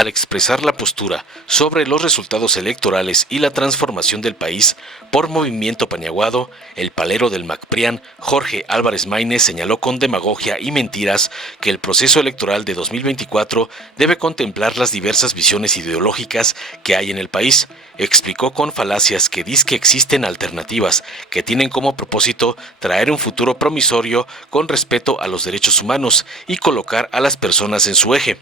Al expresar la postura sobre los resultados electorales y la transformación del país por Movimiento Paniaguado, el palero del MACPRIAN, Jorge Álvarez Maínez, señaló con demagogia y mentiras que el proceso electoral de 2024 debe contemplar las diversas visiones ideológicas que hay en el país. Explicó con falacias que dizque existen alternativas que tienen como propósito traer un futuro promisorio con respeto a los derechos humanos y colocar a las personas en su eje.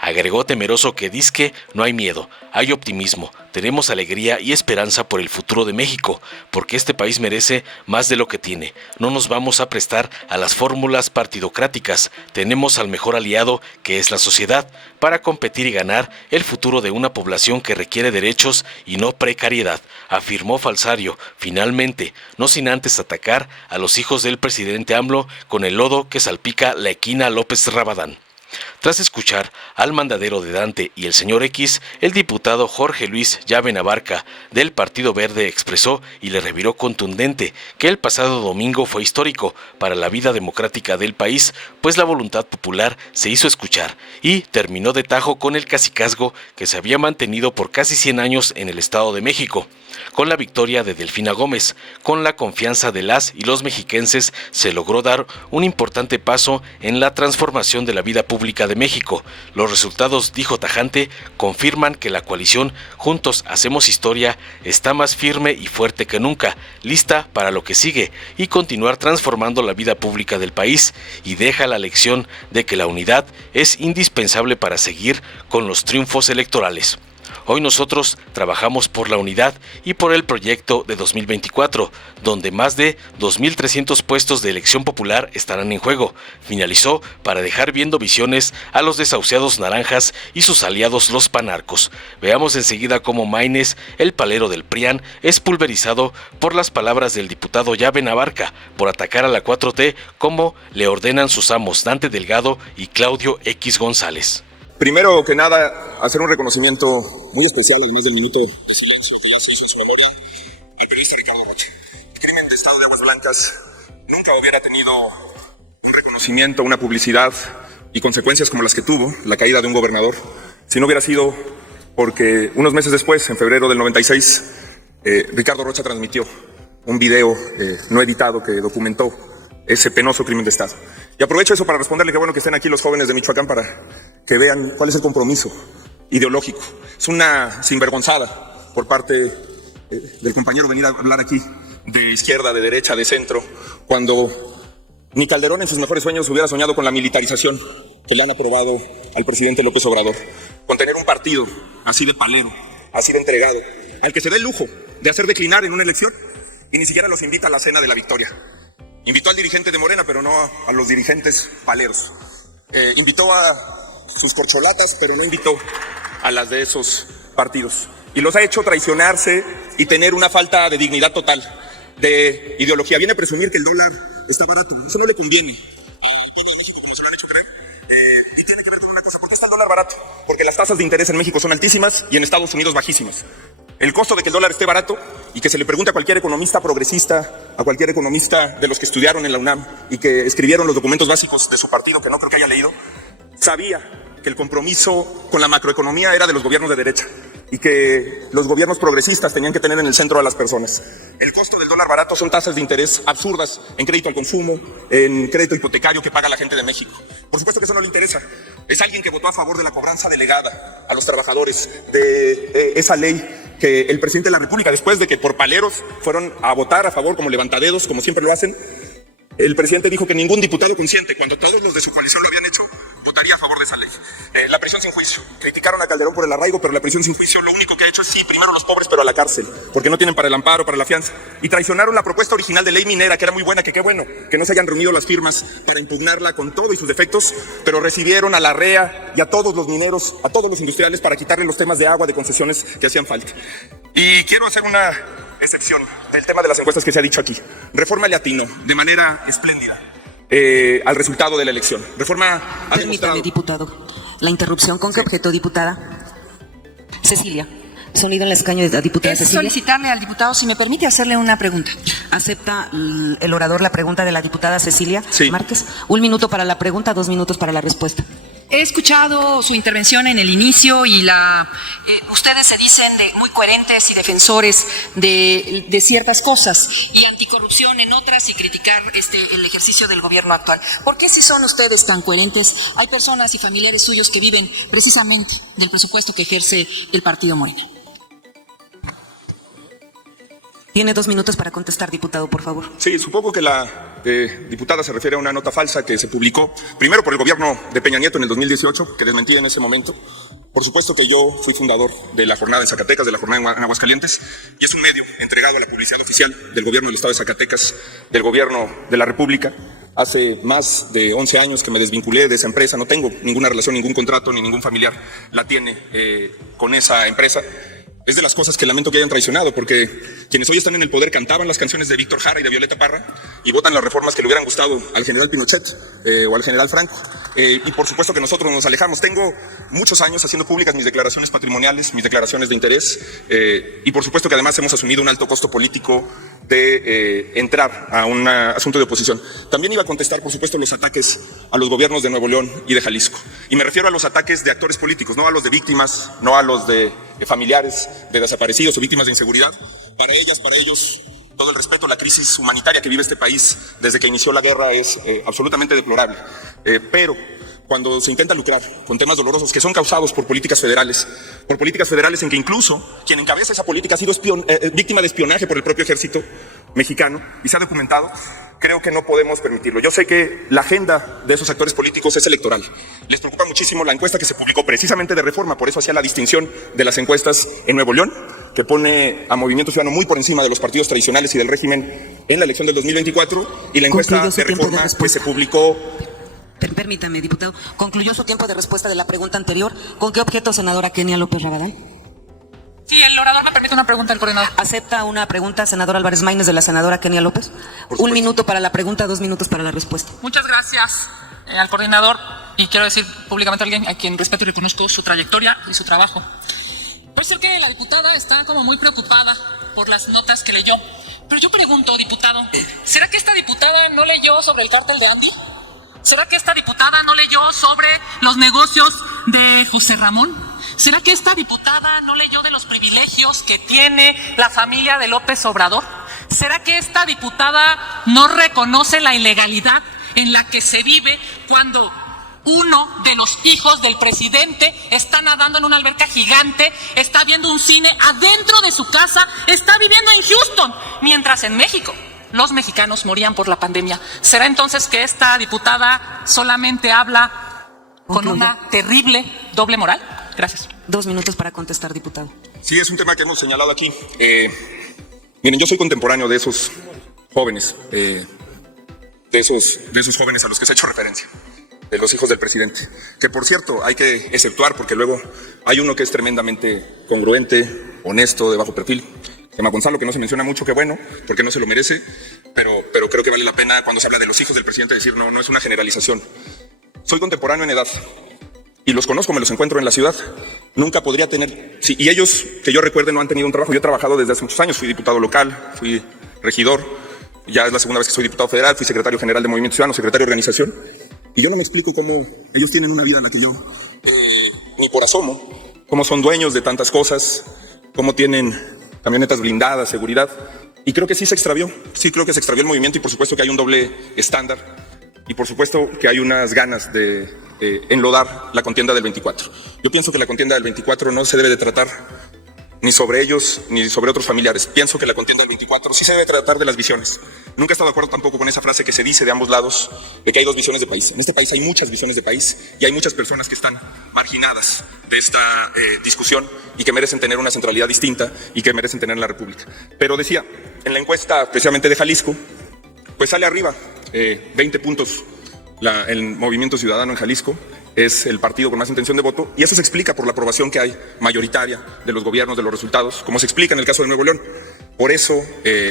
Agregó temeroso que dizque no hay miedo, hay optimismo, tenemos alegría y esperanza por el futuro de México, porque este país merece más de lo que tiene. No nos vamos a prestar a las fórmulas partidocráticas, tenemos al mejor aliado que es la sociedad, para competir y ganar el futuro de una población que requiere derechos y no precariedad, afirmó Falsario, finalmente, no sin antes atacar a los hijos del presidente AMLO con el lodo que salpica la equina López Rabadán. Tras escuchar al mandadero de Dante y el señor X, el diputado Jorge Luis Llave Abarca del Partido Verde expresó y le reviró contundente que el pasado domingo fue histórico para la vida democrática del país, pues la voluntad popular se hizo escuchar y terminó de tajo con el cacicazgo que se había mantenido por casi 100 años en el Estado de México. Con la victoria de Delfina Gómez, con la confianza de las y los mexiquenses, se logró dar un importante paso en la transformación de la vida pública de México. Los resultados, dijo tajante, confirman que la coalición Juntos Hacemos Historia está más firme y fuerte que nunca, lista para lo que sigue y continuar transformando la vida pública del país, y deja la lección de que la unidad es indispensable para seguir con los triunfos electorales. Hoy nosotros trabajamos por la unidad y por el proyecto de 2024, donde más de 2.300 puestos de elección popular estarán en juego, finalizó para dejar viendo visiones a los desahuciados naranjas y sus aliados los panarcos. Veamos enseguida cómo Maínez, el palero del PRIAN, es pulverizado por las palabras del diputado Llave Abarca por atacar a la 4T como le ordenan sus amos Dante Delgado y Claudio X González. Primero que nada, hacer un reconocimiento muy especial, además del minuto de silencio que se hizo en su memoria, al periodista Ricardo Rocha. El crimen de Estado de Aguas Blancas nunca hubiera tenido un reconocimiento, una publicidad y consecuencias como las que tuvo la caída de un gobernador, si no hubiera sido porque unos meses después, en febrero del 96, Ricardo Rocha transmitió un video no editado que documentó ese penoso crimen de Estado. Y aprovecho eso para responderle que bueno que estén aquí los jóvenes de Michoacán para que vean cuál es el compromiso ideológico. Es una sinvergonzada por parte del compañero venir a hablar aquí de izquierda, de derecha, de centro, cuando ni Calderón en sus mejores sueños hubiera soñado con la militarización que le han aprobado al presidente López Obrador, con tener un partido así de palero, así de entregado, al que se dé el lujo de hacer declinar en una elección y ni siquiera los invita a la cena de la victoria. Invitó al dirigente de Morena, pero no a los dirigentes paleros. Invitó a sus corcholatas, pero no invitó a las de esos partidos. Y los ha hecho traicionarse y tener una falta de dignidad total, de ideología. Viene a presumir que el dólar está barato. Eso no le conviene a México, como se lo han hecho creer. Y tiene que ver con una cosa. ¿Por qué está el dólar barato? Porque las tasas de interés en México son altísimas y en Estados Unidos bajísimas. El costo de que el dólar esté barato y que se le pregunte a cualquier economista progresista, a cualquier economista de los que estudiaron en la UNAM y que escribieron los documentos básicos de su partido, que no creo que haya leído, sabía que el compromiso con la macroeconomía era de los gobiernos de derecha y que los gobiernos progresistas tenían que tener en el centro a las personas. El costo del dólar barato son tasas de interés absurdas en crédito al consumo, en crédito hipotecario que paga la gente de México. Por supuesto que eso no le interesa. Es alguien que votó a favor de la cobranza delegada a los trabajadores, de esa ley que el presidente de la República, después de que por paleros fueron a votar a favor como levantadedos, como siempre lo hacen, el presidente dijo que ningún diputado consciente, cuando todos los de su coalición lo habían hecho, votaría a favor de esa ley. La prisión sin juicio. Criticaron a Calderón por el arraigo, pero la prisión sin juicio lo único que ha hecho es, sí, primero los pobres, pero a la cárcel, porque no tienen para el amparo, para la fianza. Y traicionaron la propuesta original de ley minera, que era muy buena, que qué bueno, que no se hayan reunido las firmas para impugnarla con todo y sus defectos, pero recibieron a la REA y a todos los mineros, a todos los industriales, para quitarle los temas de agua, de concesiones que hacían falta. Y quiero hacer una excepción del tema de las encuestas que se ha dicho aquí. Reforma le atinó de manera espléndida al resultado de la elección. Reforma ha demostrado... diputado. La interrupción, ¿con qué objeto, diputada? Cecilia. Sonido en el escaño de la diputada Es Cecilia. solicitarle al diputado si me permite hacerle una pregunta. ¿Acepta el orador la pregunta de la diputada Cecilia Sí. Márquez? 1 minuto para la pregunta, 2 minutos para la respuesta. He escuchado su intervención en el inicio y ustedes se dicen muy coherentes y defensores de ciertas cosas y anticorrupción en otras y criticar el ejercicio del gobierno actual. ¿Por qué si son ustedes tan coherentes? Hay personas y familiares suyos que viven precisamente del presupuesto que ejerce el partido Morena. Tiene 2 minutos para contestar, diputado, por favor. Sí, supongo que la diputada se refiere a una nota falsa que se publicó primero por el gobierno de Peña Nieto en el 2018, que desmentía en ese momento. Por supuesto que yo fui fundador de la jornada en Zacatecas, de la jornada en Aguascalientes, y es un medio entregado a la publicidad oficial del gobierno del Estado de Zacatecas, del gobierno de la República. Hace más de 11 años que me desvinculé de esa empresa, no tengo ninguna relación, ningún contrato, ni ningún familiar la tiene con esa empresa. Es de las cosas que lamento que hayan traicionado, porque quienes hoy están en el poder cantaban las canciones de Víctor Jara y de Violeta Parra y votan las reformas que le hubieran gustado al general Pinochet o al general Franco. Y por supuesto que nosotros nos alejamos. Tengo muchos años haciendo públicas mis declaraciones patrimoniales, mis declaraciones de interés, y por supuesto que además hemos asumido un alto costo político de entrar a un asunto de oposición. También iba a contestar, por supuesto, los ataques a los gobiernos de Nuevo León y de Jalisco. Y me refiero a los ataques de actores políticos, no a los de víctimas, no a los de familiares de desaparecidos o víctimas de inseguridad. Para ellas, para ellos, todo el respeto. La crisis humanitaria que vive este país desde que inició la guerra es absolutamente deplorable. Pero cuando se intenta lucrar con temas dolorosos que son causados por políticas federales en que incluso quien encabeza esa política ha sido víctima de espionaje por el propio ejército mexicano y se ha documentado, creo que no podemos permitirlo. Yo sé que la agenda de esos actores políticos es electoral. Les preocupa muchísimo la encuesta que se publicó precisamente de Reforma, por eso hacía la distinción de las encuestas en Nuevo León, que pone a Movimiento Ciudadano muy por encima de los partidos tradicionales y del régimen en la elección del 2024, y la encuesta de Reforma que se publicó... Permítame, diputado. Concluyó su tiempo de respuesta de la pregunta anterior. ¿Con qué objeto, senadora Kenia López Rabadán? Sí, el orador me permite una pregunta al coordinador. ¿Acepta una pregunta, senador Álvarez Maínez, de la senadora Kenia López? 1 minuto para la pregunta, 2 minutos para la respuesta. Muchas gracias al coordinador, y quiero decir públicamente a alguien a quien respeto y reconozco su trayectoria y su trabajo. Puede ser que la diputada está como muy preocupada por las notas que leyó, pero yo pregunto, diputado, ¿será que esta diputada no leyó sobre el cártel de Andy? ¿Será que esta diputada no leyó sobre los negocios de José Ramón? ¿Será que esta diputada no leyó de los privilegios que tiene la familia de López Obrador? ¿Será que esta diputada no reconoce la ilegalidad en la que se vive cuando uno de los hijos del presidente está nadando en una alberca gigante, está viendo un cine adentro de su casa, está viviendo en Houston, mientras en México los mexicanos morían por la pandemia? ¿Será entonces que esta diputada solamente habla con una terrible doble moral? Gracias. 2 minutos para contestar, diputado. Sí, es un tema que hemos señalado aquí. Miren, yo soy contemporáneo de esos jóvenes, de esos jóvenes a los que se ha hecho referencia, de los hijos del presidente, que por cierto hay que exceptuar porque luego hay uno que es tremendamente congruente, honesto, de bajo perfil, se llama Gonzalo, que no se menciona mucho, que bueno, porque no se lo merece, pero creo que vale la pena cuando se habla de los hijos del presidente decir no es una generalización. Soy contemporáneo en edad y los conozco, me los encuentro en la ciudad. Nunca podría tener, sí, y ellos que yo recuerde no han tenido un trabajo. Yo he trabajado desde hace muchos años, fui diputado local, fui regidor, ya es la segunda vez que soy diputado federal, fui secretario general de Movimiento Ciudadano, secretario de organización, y yo no me explico cómo ellos tienen una vida en la que yo ni por asomo, cómo son dueños de tantas cosas, cómo tienen camionetas blindadas, seguridad, y creo que sí se extravió, sí creo que se extravió el movimiento, y por supuesto que hay un doble estándar, y por supuesto que hay unas ganas de enlodar la contienda del 24. Yo pienso que la contienda del 24 no se debe de tratar ni sobre ellos ni sobre otros familiares. Pienso que la contienda del 24 sí se debe tratar de las visiones. Nunca he estado de acuerdo tampoco con esa frase que se dice de ambos lados de que hay 2 visiones de país. En este país hay muchas visiones de país y hay muchas personas que están marginadas de esta discusión y que merecen tener una centralidad distinta y que merecen tener en la República. Pero decía, en la encuesta precisamente de Jalisco, pues sale arriba, 20 puntos el Movimiento Ciudadano en Jalisco. Es el partido con más intención de voto, y eso se explica por la aprobación que hay mayoritaria de los gobiernos, de los resultados, como se explica en el caso de Nuevo León. Por eso,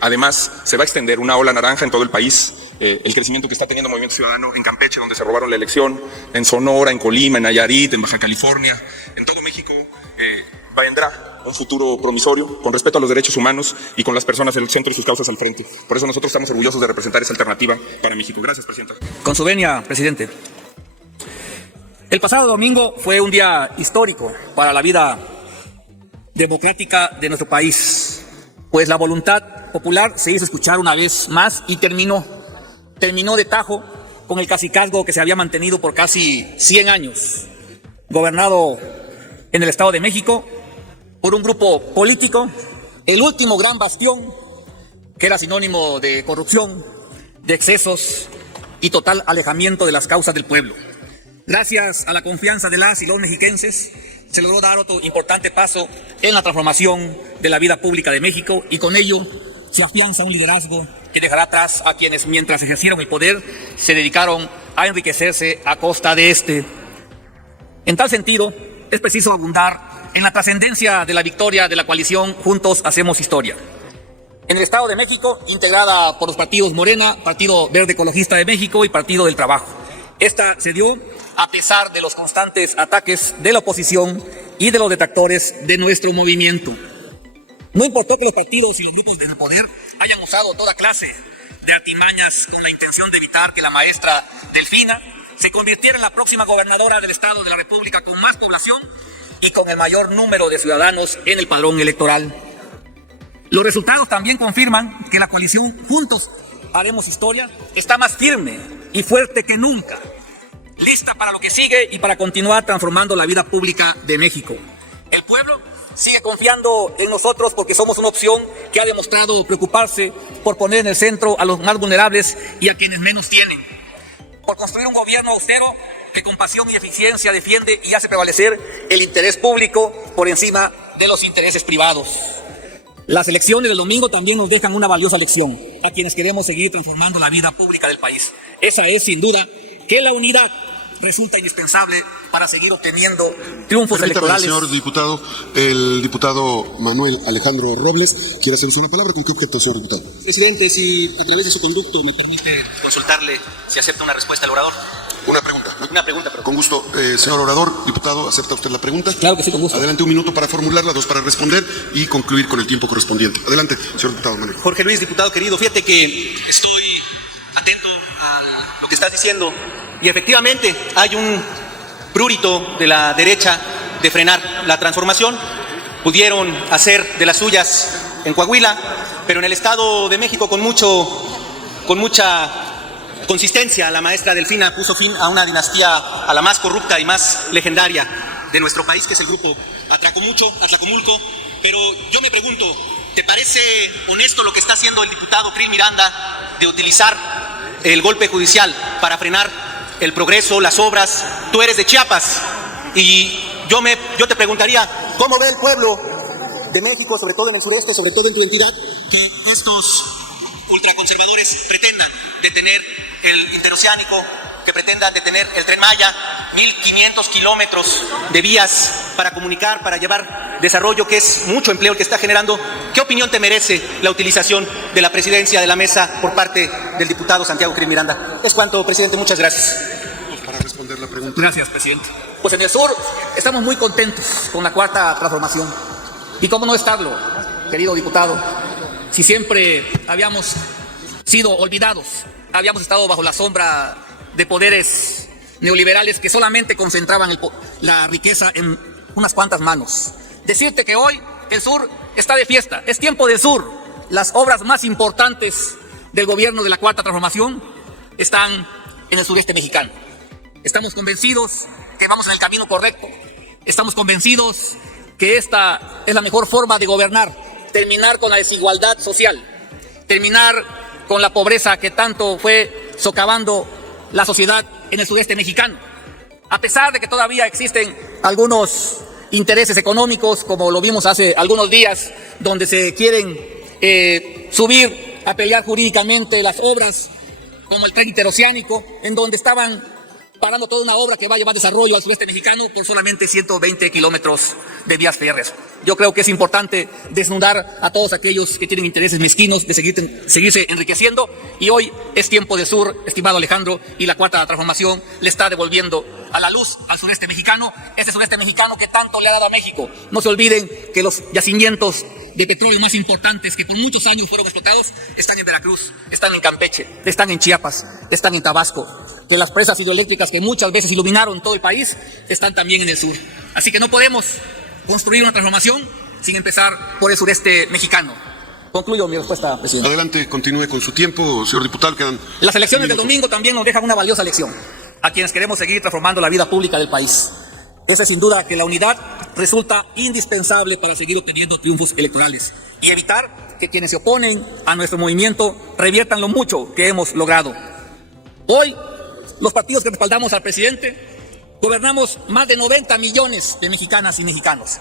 además, se va a extender una ola naranja en todo el país. El crecimiento que está teniendo Movimiento Ciudadano en Campeche, donde se robaron la elección, en Sonora, en Colima, en Nayarit, en Baja California, en todo México, vendrá un futuro promisorio, con respeto a los derechos humanos y con las personas en el centro y sus causas al frente. Por eso nosotros estamos orgullosos de representar esa alternativa para México. Gracias, presidenta. Con su venia, presidente. El pasado domingo fue un día histórico para la vida democrática de nuestro país, pues la voluntad popular se hizo escuchar una vez más y terminó de tajo con el cacicazgo que se había mantenido por casi 100 años, gobernado en el Estado de México por un grupo político, el último gran bastión, que era sinónimo de corrupción, de excesos y total alejamiento de las causas del pueblo. Gracias a la confianza de las y los mexiquenses, se logró dar otro importante paso en la transformación de la vida pública de México, y con ello se afianza un liderazgo que dejará atrás a quienes, mientras ejercieron el poder, se dedicaron a enriquecerse a costa de este. En tal sentido, es preciso abundar en la trascendencia de la victoria de la coalición Juntos Hacemos Historia en el Estado de México, integrada por los partidos Morena, Partido Verde Ecologista de México y Partido del Trabajo. Esta se dio a pesar de los constantes ataques de la oposición y de los detractores de nuestro movimiento. No importó que los partidos y los grupos del poder hayan usado toda clase de artimañas con la intención de evitar que la maestra Delfina se convirtiera en la próxima gobernadora del Estado de la República con más población y con el mayor número de ciudadanos en el padrón electoral. Los resultados también confirman que la coalición Juntos Haremos Historia está más firme y fuerte que nunca, lista para lo que sigue y para continuar transformando la vida pública de México. El pueblo sigue confiando en nosotros porque somos una opción que ha demostrado preocuparse por poner en el centro a los más vulnerables y a quienes menos tienen, por construir un gobierno austero que con pasión y eficiencia defiende y hace prevalecer el interés público por encima de los intereses privados. Las elecciones del domingo también nos dejan una valiosa lección a quienes queremos seguir transformando la vida pública del país. Esa es, sin duda, que la unidad resulta indispensable para seguir obteniendo triunfos electorales. Señor diputado, el diputado Manuel Alejandro Robles quiere hacer uso de la palabra. ¿Con qué objeto, señor diputado? Presidente, si a través de su conducto me permite consultarle si acepta una respuesta al orador. Una pregunta. Una pregunta, perdón. Con gusto. Señor orador, diputado, ¿acepta usted la pregunta? Claro que sí, con gusto. Adelante, 1 minuto para formularla, 2 para responder y concluir con el tiempo correspondiente. Adelante, señor diputado Manuel. Jorge Luis, diputado querido, fíjate que estoy atento a lo que estás diciendo y efectivamente hay un prurito de la derecha de frenar la transformación. Pudieron hacer de las suyas en Coahuila, pero en el Estado de México con mucha consistencia la maestra Delfina puso fin a una dinastía, a la más corrupta y más legendaria de nuestro país, que es el grupo Atlacomulco. Pero yo me pregunto, ¿te parece honesto lo que está haciendo el diputado Krill Miranda de utilizar el golpe judicial para frenar el progreso, las obras? Tú eres de Chiapas y yo te preguntaría, ¿cómo ve el pueblo de México, sobre todo en el sureste, sobre todo en tu entidad, que estos ultraconservadores pretendan detener el interoceánico, que pretendan detener el Tren Maya, 1.500 kilómetros de vías para comunicar, para llevar desarrollo, que es mucho empleo el que está generando? ¿Qué opinión te merece la utilización de la presidencia de la mesa por parte del diputado Santiago Krill Miranda? Es cuanto, presidente, muchas gracias. Para responder la pregunta. Gracias, presidente. Pues en el sur estamos muy contentos con la cuarta transformación. ¿Y cómo no estarlo, querido diputado? Si siempre habíamos sido olvidados, habíamos estado bajo la sombra de poderes neoliberales que solamente concentraban la riqueza en unas cuantas manos. Decirte que hoy el sur está de fiesta, es tiempo del sur. Las obras más importantes del gobierno de la Cuarta Transformación están en el sureste mexicano. Estamos convencidos que vamos en el camino correcto. Estamos convencidos que esta es la mejor forma de gobernar. Terminar con la desigualdad social, terminar con la pobreza que tanto fue socavando la sociedad en el sudeste mexicano. A pesar de que todavía existen algunos intereses económicos, como lo vimos hace algunos días, donde se quieren subir a pelear jurídicamente las obras, como el tren interoceánico, en donde estaban parando toda una obra que va a llevar desarrollo al sureste mexicano por solamente 120 kilómetros de vías férreas. Yo creo que es importante desnudar a todos aquellos que tienen intereses mezquinos de seguirse enriqueciendo, y hoy es tiempo del sur, estimado Alejandro, y la Cuarta Transformación le está devolviendo a la luz al sureste mexicano, este sureste mexicano que tanto le ha dado a México. No se olviden que los yacimientos de petróleo más importantes que por muchos años fueron explotados están en Veracruz, están en Campeche, están en Chiapas, están en Tabasco. Que las presas hidroeléctricas que muchas veces iluminaron todo el país están también en el sur. Así que no podemos construir una transformación sin empezar por el sureste mexicano. Concluyo mi respuesta, presidente. Adelante, continúe con su tiempo, señor diputado. Quedan Las elecciones del minutos. domingo también nos dejan una valiosa lección a quienes queremos seguir transformando la vida pública del país. Esa es sin duda que la unidad resulta indispensable para seguir obteniendo triunfos electorales y evitar que quienes se oponen a nuestro movimiento reviertan lo mucho que hemos logrado. Hoy, los partidos que respaldamos al presidente gobernamos más de 90 millones de mexicanas y mexicanos,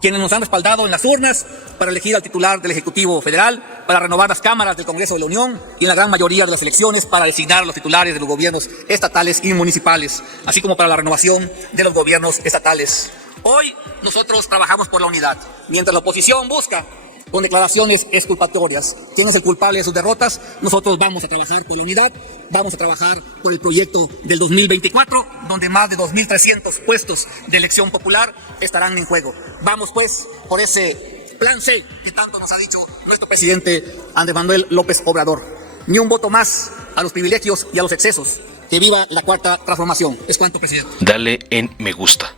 quienes nos han respaldado en las urnas para elegir al titular del Ejecutivo Federal, para renovar las cámaras del Congreso de la Unión y en la gran mayoría de las elecciones para designar a los titulares de los gobiernos estatales y municipales, así como para la renovación de los gobiernos estatales. Hoy nosotros trabajamos por la unidad, mientras la oposición busca con declaraciones exculpatorias quién es el culpable de sus derrotas. Nosotros vamos a trabajar por la unidad, vamos a trabajar por el proyecto del 2024, donde más de 2.300 puestos de elección popular estarán en juego. Vamos pues por ese plan C que tanto nos ha dicho nuestro presidente Andrés Manuel López Obrador. Ni un voto más a los privilegios y a los excesos. Que viva la cuarta transformación. Es cuanto, presidente. Dale en me gusta,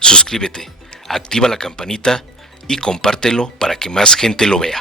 suscríbete, activa la campanita y compártelo para que más gente lo vea.